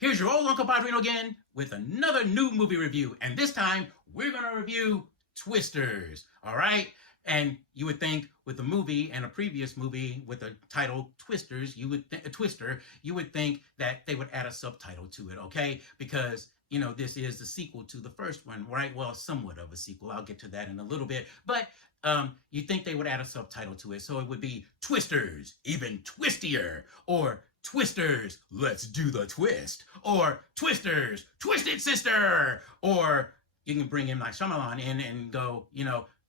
Here's your old Uncle Padrino again with another new movie review. And this time, we're going to review Twisters. All right? And you would think with the movie and a previous movie with the title Twisters, Twister, you would think that they would add a subtitle to it, okay? Because this is the sequel to the first one, right? Well, somewhat of a sequel. I'll get to that in a little bit. But you think they would add a subtitle to it. So it would be Twisters, even twistier, or Twisters, let's do the twist, or Twisters, Twisted Sister, or you can bring in like Shyamalan in and go,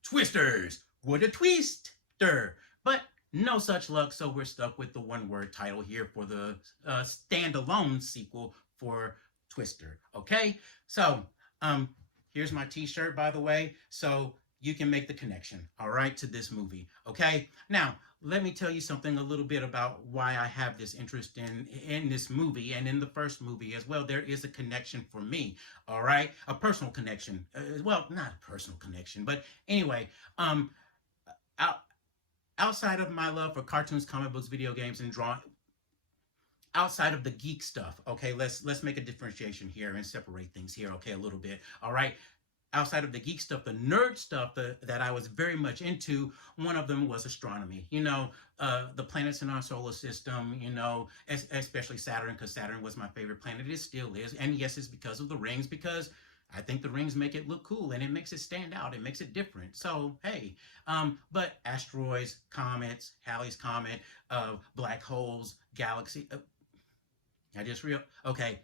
Twisters, what a twister. But no such luck, so we're stuck with the one-word title here for the standalone sequel for Twister. Okay, so here's my T-shirt, by the way. So you can make the connection, all right, to this movie. Okay, now let me tell you something a little bit about why I have this interest in this movie and in the first movie as well. There is a connection for me, all right, a personal connection. Well, not a personal connection, but anyway, out, outside of my love for cartoons, comic books, video games, and drawing, outside of the geek stuff, okay, let's make a differentiation here and separate things here, okay, a little bit, all right. Outside of the geek stuff, the nerd stuff that I was very much into, one of them was astronomy. The planets in our solar system, especially Saturn, because Saturn was my favorite planet. It still is. And yes, it's because of the rings, because I think the rings make it look cool and it makes it stand out. It makes it different. So, hey, but asteroids, comets, Halley's Comet, black holes, galaxy. Okay.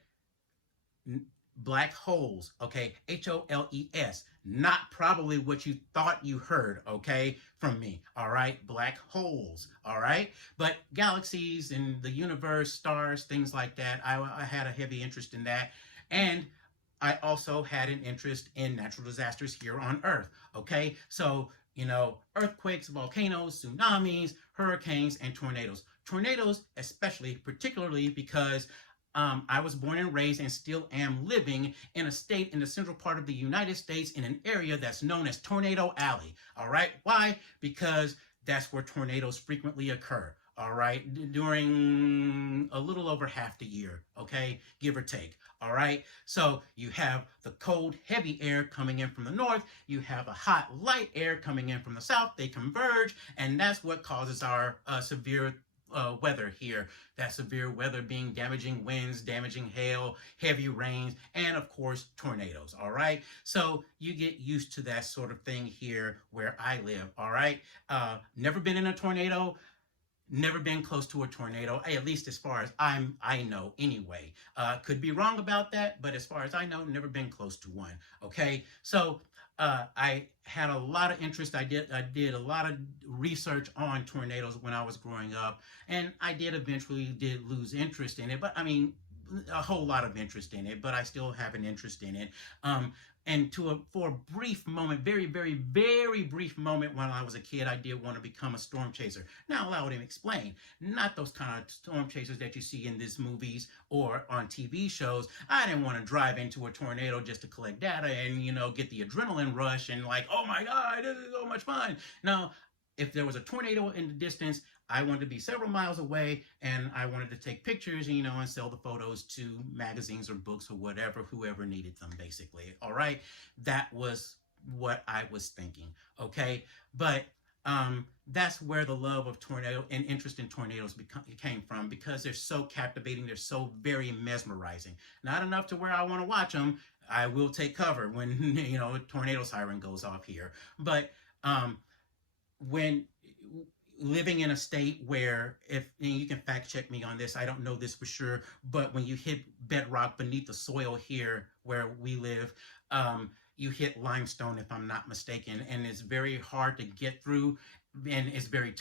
Black holes, okay, Holes, not probably what you thought you heard, okay, from me, all right, black holes, all right, but galaxies and the universe, stars, things like that, I had a heavy interest in that, and I also had an interest in natural disasters here on Earth, okay, so, earthquakes, volcanoes, tsunamis, hurricanes, and tornadoes. Tornadoes, especially, particularly because I was born and raised and still am living in a state in the central part of the United States in an area that's known as Tornado Alley. All right. Why? Because that's where tornadoes frequently occur. All right. During a little over half the year. Okay. Give or take. All right. So you have the cold, heavy air coming in from the north. You have a hot, light air coming in from the south. They converge. And that's what causes our severe weather here. That severe weather being damaging winds, damaging hail, heavy rains, and of course tornadoes. All right, so you get used to that sort of thing here where I live. All right, never been in a tornado, never been close to a tornado, at least as far as I know anyway. Could be wrong about that, but as far as I know, never been close to one. Okay, so I had a lot of interest. I did a lot of research on tornadoes when I was growing up, and I eventually lose interest in it. But I mean, a whole lot of interest in it, but I still have an interest in it. And for a brief moment, very, very, very brief moment when I was a kid, I did want to become a storm chaser. Now, allow me to explain. Not those kind of storm chasers that you see in these movies or on TV shows. I didn't want to drive into a tornado just to collect data and, get the adrenaline rush and like, oh my God, this is so much fun. No, if there was a tornado in the distance, I wanted to be several miles away and I wanted to take pictures, and sell the photos to magazines or books or whatever, whoever needed them, basically. All right. That was what I was thinking. Okay. But that's where the love of tornado and interest in tornadoes came from, because they're so captivating. They're so very mesmerizing. Not enough to where I want to watch them. I will take cover when, a tornado siren goes off here. But when living in a state where, if you can fact check me on this, I don't know this for sure, but when you hit bedrock beneath the soil here where we live, you hit limestone, if I'm not mistaken, and it's very hard to get through, and it's very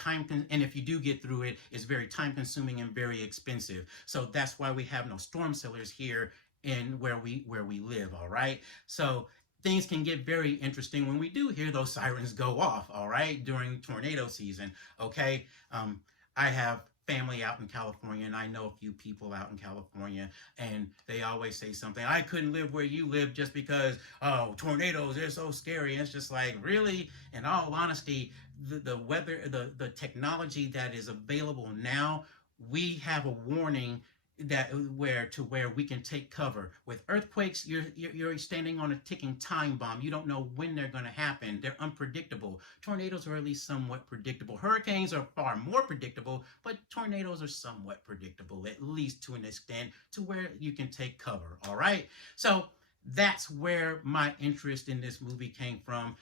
and if you do get through it, it's very time consuming and very expensive. So that's why we have no storm cellars here in where we live. All right, so things can get very interesting when we do hear those sirens go off, all right, during tornado season, okay? I have family out in California, and I know a few people out in California, and they always say something, I couldn't live where you live just because, oh, tornadoes, they're so scary. And it's just like, really? In all honesty, the weather, the technology that is available now, we have a warning that where we can take cover. With earthquakes, you're standing on a ticking time bomb. You don't know when they're going to happen. They're unpredictable. Tornadoes are at least somewhat predictable. Hurricanes are far more predictable, but tornadoes are somewhat predictable, at least to an extent, to where you can take cover. All right, so that's where my interest in this movie came from.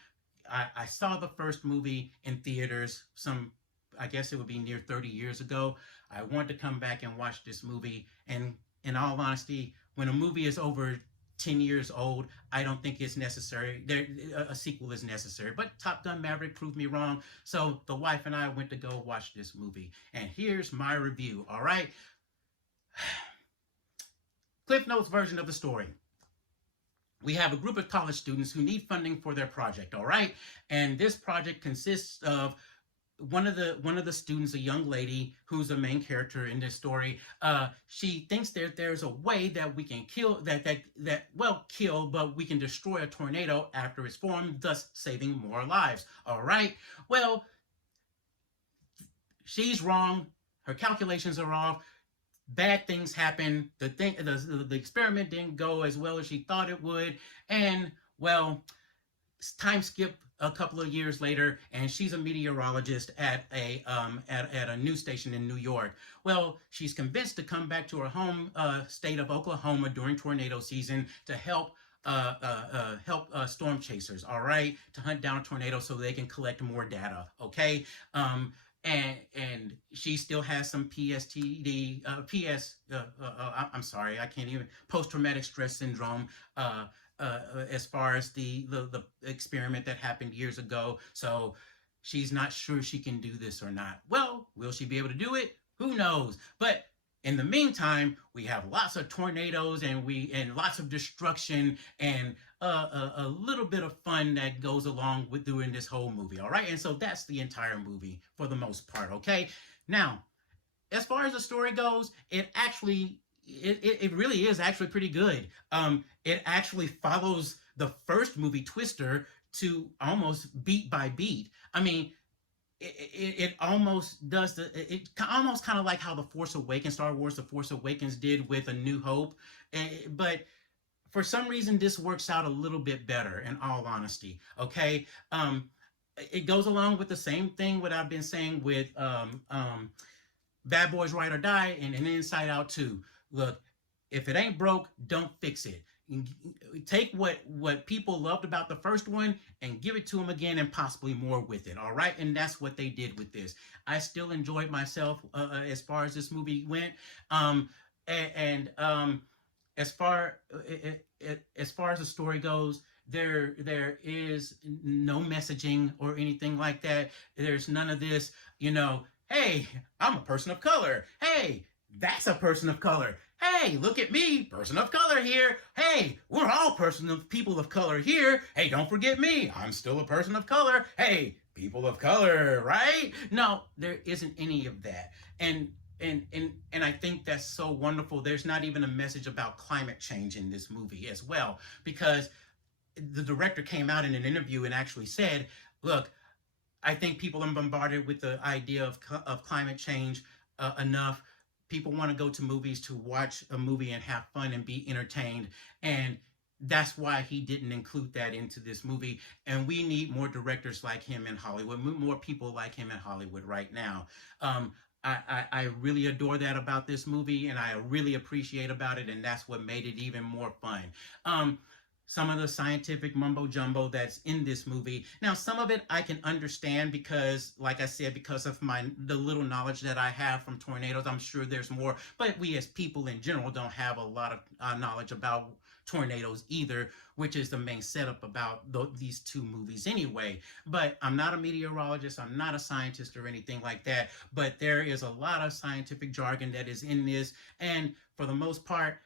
I saw the first movie in theaters I guess it would be near 30 years ago. I wanted to come back and watch this movie. And in all honesty, when a movie is over 10 years old, I don't think it's necessary. A sequel is necessary. But Top Gun Maverick proved me wrong. So the wife and I went to go watch this movie. And here's my review, all right? Cliff Notes version of the story. We have a group of college students who need funding for their project, all right? And this project consists of one of the students, a young lady who's the main character in this story. She thinks that there's a way that we can kill kill, but we can destroy a tornado after it's formed, thus saving more lives. All right. Well, she's wrong. Her calculations are off. Bad things happen. The experiment didn't go as well as she thought it would, and well, time skip a couple of years later, and she's a meteorologist at a news station in New York. Well, she's convinced to come back to her home state of Oklahoma during tornado season to help storm chasers. All right, to hunt down tornadoes so they can collect more data. Okay. And she still has some I'm sorry, I can't even, post-traumatic stress syndrome, as far as the experiment that happened years ago. So she's not sure she can do this or not. Well, will she be able to do it? Who knows? But in the meantime, we have lots of tornadoes and lots of destruction and a little bit of fun that goes along with doing this whole movie. All right, and so that's the entire movie for the most part. Okay, now as far as the story goes, it really is actually pretty good. It actually follows the first movie, Twister, to almost beat by beat. I mean, it almost does it almost kind of like how Star Wars The Force Awakens did with A New Hope, but for some reason this works out a little bit better, in all honesty. Okay. It goes along with the same thing what I've been saying with Bad Boys Ride or Die and Inside Out 2. Look, if it ain't broke, don't fix it. Take what people loved about the first one and give it to them again, and possibly more with it. All right, and that's what they did with this. I still enjoyed myself as far as this movie went. And as far as far as the story goes, there is no messaging or anything like that. There's none of this, hey, I'm a person of color. Hey, that's a person of color. Hey, look at me, person of color here. Hey, we're all people of color here. Hey, don't forget me. I'm still a person of color. Hey, people of color, right? No, there isn't any of that. And I think that's so wonderful. There's not even a message about climate change in this movie as well, because the director came out in an interview and actually said, look, I think people are bombarded with the idea of climate change enough. People want to go to movies to watch a movie and have fun and be entertained. And that's why he didn't include that into this movie. And we need more directors like him in Hollywood, more people like him in Hollywood right now. I really adore that about this movie, and I really appreciate about it, and that's what made it even more fun. Some of the scientific mumbo jumbo that's in this movie. Now, some of it I can understand because, like I said, because of the little knowledge that I have from tornadoes. I'm sure there's more, but we as people in general don't have a lot of knowledge about tornadoes either, which is the main setup about these two movies anyway. But I'm not a meteorologist, I'm not a scientist or anything like that, but there is a lot of scientific jargon that is in this, and for the most part,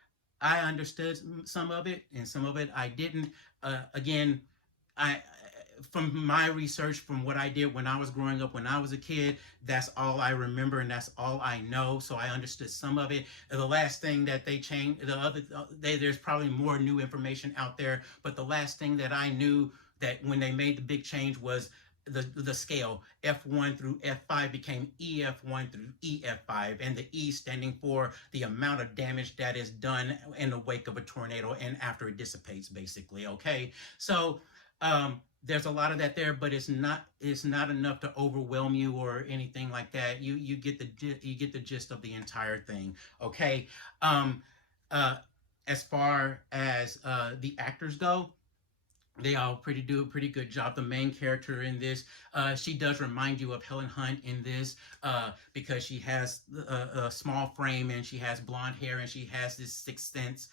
I understood some of it, and some of it I didn't. Again, from my research, from what I did when I was growing up, when I was a kid, that's all I remember, and that's all I know. So I understood some of it. The last thing that they changed, there's probably more new information out there, but the last thing that I knew that when they made the big change was the scale F1 through F5 became EF1 through EF5, and the E standing for the amount of damage that is done in the wake of a tornado and after it dissipates, basically. Okay, so there's a lot of that there, but it's not enough to overwhelm you or anything like that. You get the gist of the entire thing. Okay, um, uh, as far as the actors go, they all do a pretty good job. The main character in this, she does remind you of Helen Hunt in this, because she has a small frame and she has blonde hair and she has this sixth sense,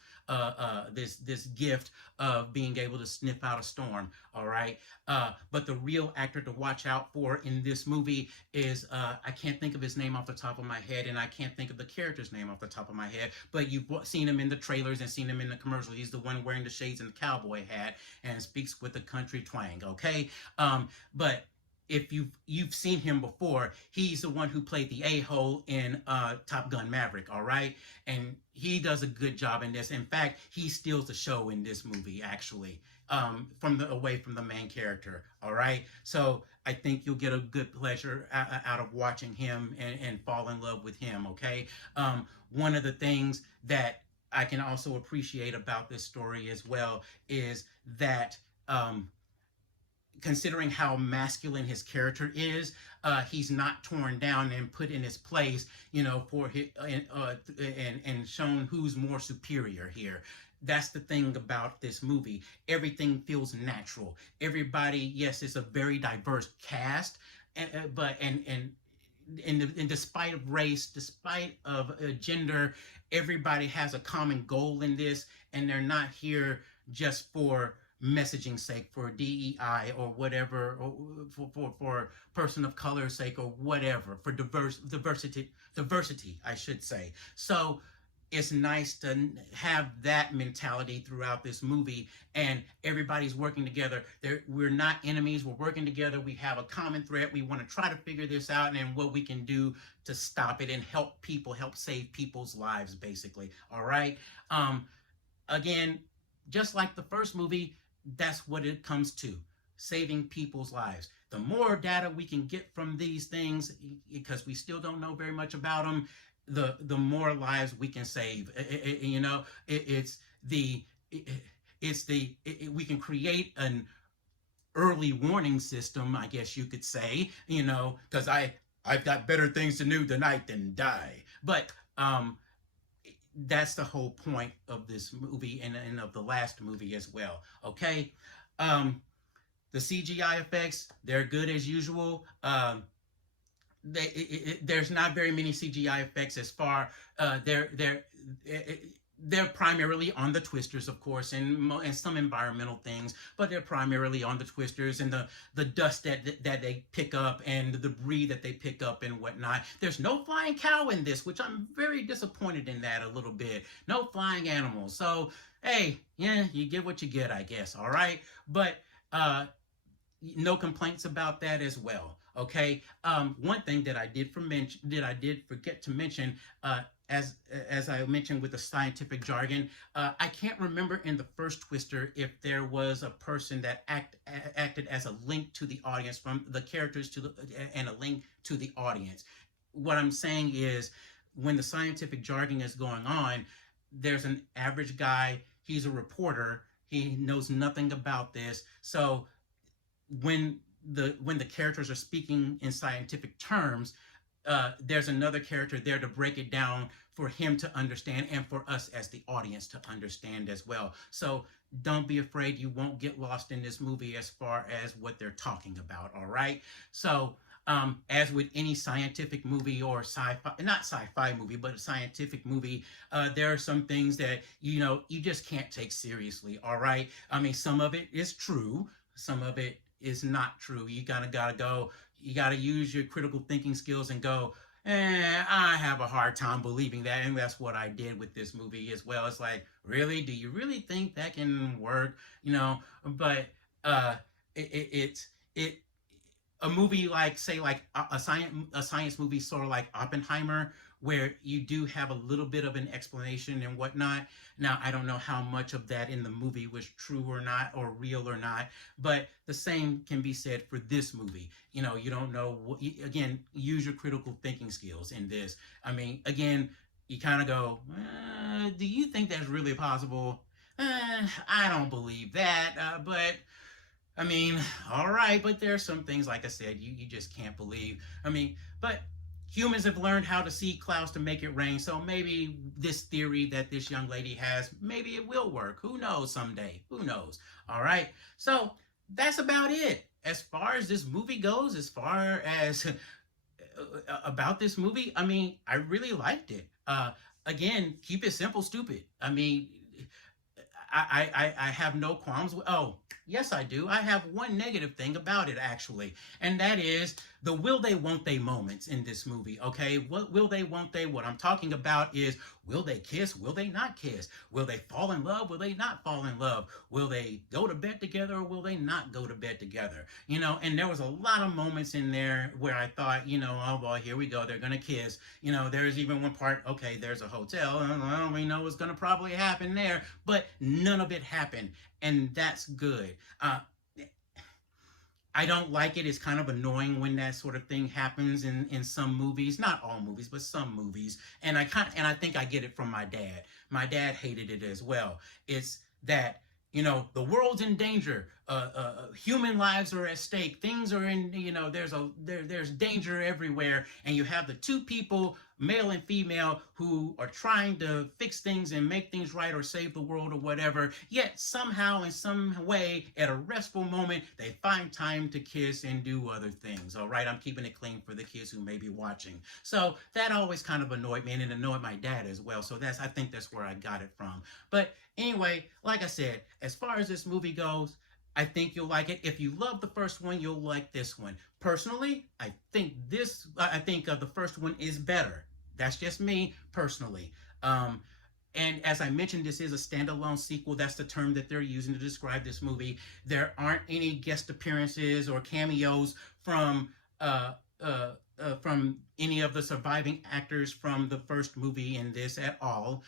this gift of being able to sniff out a storm. All right, but the real actor to watch out for in this movie is, I can't think of his name off the top of my head, and I can't think of the character's name off the top of my head. But you've seen him in the trailers and seen him in the commercial. He's the one wearing the shades and the cowboy hat and speaks with a country twang. Okay, but if you've seen him before, he's the one who played the a-hole in Top Gun Maverick. All right, and he does a good job in this. In fact, he steals the show in this movie, actually, away from the main character. All right, so I think you'll get a good pleasure out of watching him and fall in love with him. Okay, one of the things that I can also appreciate about this story as well is that, considering how masculine his character is, he's not torn down and put in his place, for his, and shown who's more superior here. That's the thing about this movie. Everything feels natural. Everybody, yes, it's a very diverse cast, but and despite of race, despite of gender, everybody has a common goal in this, and they're not here just for messaging sake, for DEI or whatever, or for person of color sake or whatever, for diversity, I should say. So it's nice to have that mentality throughout this movie, and everybody's working together. We're not enemies. We're working together. We have a common threat. We want to try to figure this out and what we can do to stop it and help save people's lives, basically. All right. Again, just like the first movie, that's what it comes to: saving people's lives. The more data we can get from these things, because we still don't know very much about them, the more lives we can save. It's the we can create an early warning system, I guess you could say, because I've got better things to do tonight than die. But that's the whole point of this movie, and of the last movie as well. Okay, the CGI effects, they're good as usual. There's not very many CGI effects as far. They're primarily on the twisters, of course, and some environmental things, but they're primarily on the twisters and the dust that they pick up and the debris that they pick up and whatnot. There's no flying cow in this, which I'm very disappointed in that a little bit. No flying animals. So hey, yeah, you get what you get, I guess. All right, but no complaints about that as well. Okay. One thing that I did forget to mention, as I mentioned with the scientific jargon, I can't remember in the first Twister if there was a person that acted as a link to the audience, from the characters and a link to the audience. What I'm saying is, when the scientific jargon is going on, there's an average guy. He's a reporter. He knows nothing about this. So when the characters are speaking in scientific terms, there's another character there to break it down for him to understand, and for us as the audience to understand as well. So don't be afraid. You won't get lost in this movie as far as what they're talking about. All right. So as with any scientific movie or not sci-fi movie, but a scientific movie, there are some things that you just can't take seriously. All right. I mean, some of it is true. Some of it is not true. You gotta go. You gotta use your critical thinking skills and go, I have a hard time believing that. And that's what I did with this movie as well. It's like, really? Do you really think that can work? But it a movie like, say, like a science movie, sort of like Oppenheimer, where you do have a little bit of an explanation and whatnot. Now, I don't know how much of that in the movie was true or not, or real or not, but the same can be said for this movie. You know, you don't know what, again, use your critical thinking skills in this. I mean, again, you kind of go, do you think that's really possible? I don't believe that, but I mean, all right, but there's some things, like I said, you just can't believe. I mean, but humans have learned how to see clouds to make it rain, so maybe this theory that this young lady has, maybe it will work. Who knows someday? Who knows? All right, so that's about it. As far as this movie goes, as far as about this movie, I mean, I really liked it. Again, keep it simple, stupid. I mean, I have no qualms with. Oh, yes, I do. I have one negative thing about it, actually, and that is the will they, won't they moments in this movie. Okay, what will they, won't they? What I'm talking about is, will they kiss? Will they not kiss? Will they fall in love? Will they not fall in love? Will they go to bed together, or will they not go to bed together? You know, and there was a lot of moments in there where I thought, you know, oh boy, here we go, they're gonna kiss. You know, there's even one part, okay, there's a hotel, well, we know what's gonna probably happen there, but none of it happened, and that's good. I don't like it. It's kind of annoying when that sort of thing happens in some movies, not all movies, but some movies. And I think I get it from my dad. My dad hated it as well. It's that, you know, the world's in danger. Human lives are at stake. Things are in, you know, there's danger everywhere, and you have the two people, male and female, who are trying to fix things and make things right or save the world or whatever. Yet somehow, in some way, at a restful moment, they find time to kiss and do other things. All right, I'm keeping it clean for the kids who may be watching. So that always kind of annoyed me, and it annoyed my dad as well. So I think that's where I got it from. But anyway, like I said, as far as this movie goes, I think you'll like it. If you love the first one, you'll like this one. Personally, I think the first one is better. That's just me personally. Um, and as I mentioned, this is a standalone sequel. That's the term that they're using to describe this movie. There aren't any guest appearances or cameos uh, from any of the surviving actors from the first movie in this at all.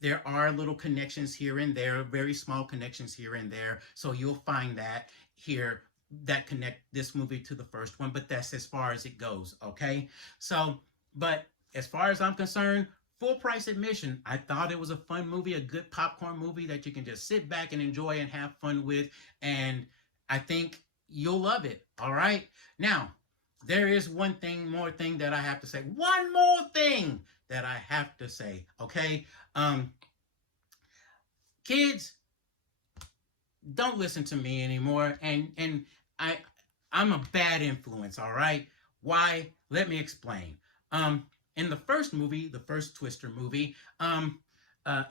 There are little connections here and there, very small connections here and there. So you'll find that here, that connect this movie to the first one, but that's as far as it goes. Okay. So, but as far as I'm concerned, full price admission. I thought it was a fun movie, a good popcorn movie that you can just sit back and enjoy and have fun with. And I think you'll love it. All right. Now, there is more thing that I have to say. One more thing that I have to say. Okay. Kids, don't listen to me anymore. And I I'm a bad influence, all right? Why? Let me explain. In the first movie, the first Twister movie, uh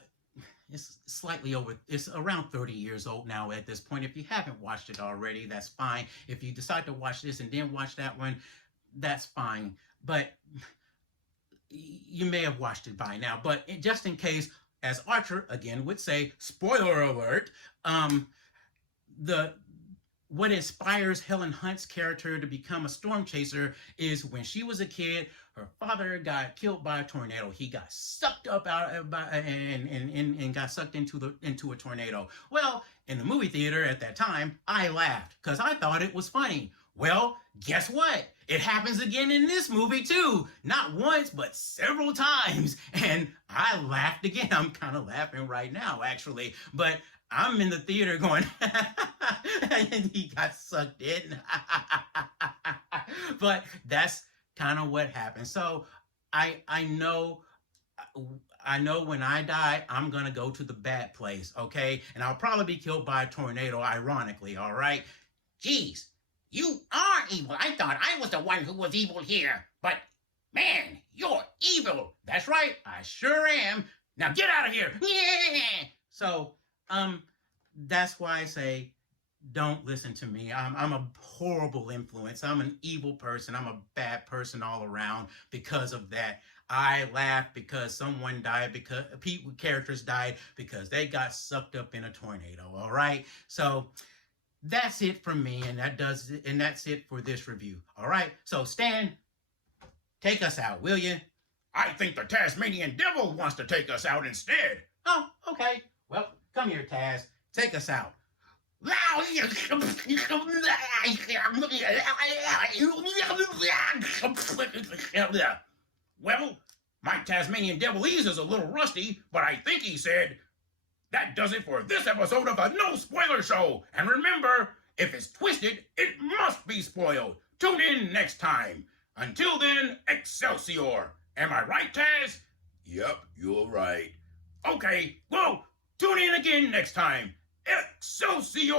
it's around 30 years old now at this point. If you haven't watched it already, that's fine. If you decide to watch this and then watch that one, that's fine. But you may have watched it by now. But just in case, as Archer again would say, spoiler alert, the what inspires Helen Hunt's character to become a storm chaser is when she was a kid, her father got killed by a tornado. He got sucked up and got sucked into a tornado. Well, in the movie theater at that time, I laughed because I thought it was funny. Well, guess what? It happens again in this movie too. Not once, but several times. And I laughed again. I'm kind of laughing right now, actually. But I'm in the theater going, and he got sucked in. But that's kind of what happened. So I know when I die, I'm gonna go to the bad place, okay? And I'll probably be killed by a tornado, ironically, all right? Jeez, you are evil. I thought I was the one who was evil here. But man, you're evil. That's right, I sure am. Now get out of here. Yeah. So that's why I say don't listen to me. I'm a horrible influence. I'm an evil person. I'm a bad person all around because of that. I laugh because someone died, because characters died because they got sucked up in a tornado. All right. So That's it from me, and that's it for this review. All right. So Stan, take us out, will you? I think the Tasmanian devil wants to take us out instead. Oh, okay. Well, come here, Taz. Take us out. Well, my Tasmanian devilese is a little rusty, but I think he said, that does it for this episode of the No Spoiler Show. And remember, if it's twisted, it must be spoiled. Tune in next time. Until then, Excelsior. Am I right, Taz? Yep, you're right. Okay, well, tune in again next time. Excelsior!